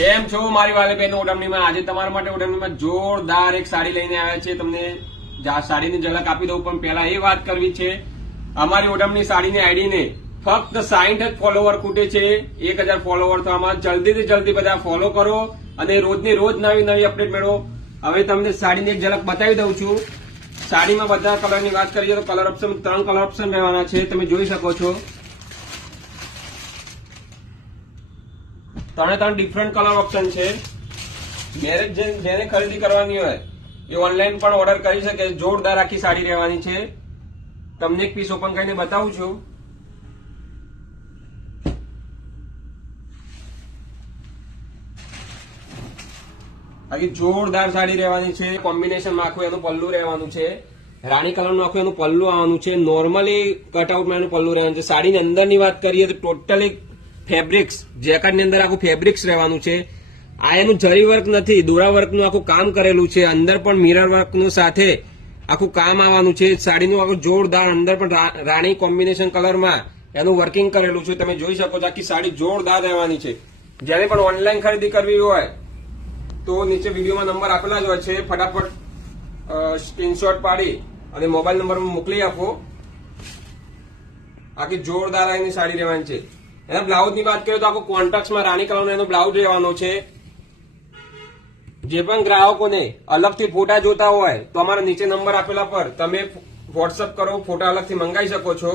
કેમ છો મારી વાલી બહેનો ઓડમણીમાં? આજે તમારા માટે ઓડમણીમાં જોરદાર એક સાડી લઈને આવ્યા છે. તમને સાડીની ઝલક આપી દઉં, પણ પહેલા એ વાત કરવી છે, અમારી ઓડમણી સાડીની આઈડીને ફક્ત 60 જ ફોલોવર ખૂટે છે. 1000 ફોલોવર થવામાં જલ્દીથી જલ્દી બધા ફોલો કરો અને રોજની રોજ નવી નવી અપડેટ મેળવો. હવે તમને સાડીની એક ઝલક બતાવી દઉં છું. સાડીમાં બધા કલરની વાત કરીએ તો કલર ઓપ્શન 3 કલર ઓપ્શન રહેવાના છે. તમે જોઈ શકો છો, 3 ડિફરન્ટ કલર ઓપ્શન છે. જેને ખરીદી કરવાની હોય એ ઓનલાઈન પણ ઓર્ડર કરી શકે. જોરદાર આખી સાડી રહેવાની છે. તમને એક પીસ ઓપન કરીને બતાવું છું. આખી જોરદાર સાડી રહેવાની છે. કોમ્બિનેશનમાં આખું એનું પલ્લુ રહેવાનું છે. રાણી કલરનું આખું એનું પલ્લુ આવવાનું છે. નોર્મલી કટઆઉટમાં એનું પલ્લુ રહેવાનું છે. સાડીની અંદરની વાત કરીએ તો ટોટલી ફેબ્રિક્સ, જેકેટની અંદર આખું ફેબ્રિક્સ રહેવાનું છે. આ એનું જરી વર્ક નથી, દોરા વર્કનું આખું કામ કરેલું છે. અંદર પણ મિરર વર્કનું સાથે આખું કામ આવવાનું છે. સાડીનું આખું જોરદાર, અંદર પણ રાણી કોમ્બિનેશન કલરમાં એનું વર્કિંગ કરેલું છે. તમે જોઈ શકો છો, આખી સાડી જોરદાર રહેવાની છે. જેને પણ ઓનલાઈન ખરીદી કરવી હોય તો નીચે વિડીયોમાં નંબર આપેલા જ હોય છે. ફટાફટ સ્ક્રીનશોટ પાડી અને મોબાઈલ નંબર મોકલી આપો. આખી જોરદાર એની સાડી રહેવાની છે. એના બ્લાઉઝની વાત કરીએ તો આખો કોન્ટ્રાસ્ટમાં રાણી કલરનો એનો બ્લાઉઝ રહેવાનો છે. જે પણ ગ્રાહકોને અલગથી ફોટા જોતા હોય તો અમારા નીચે નંબર આપેલા પર તમે વોટ્સઅપ કરો, ફોટા અલગથી મંગાવી શકો છો.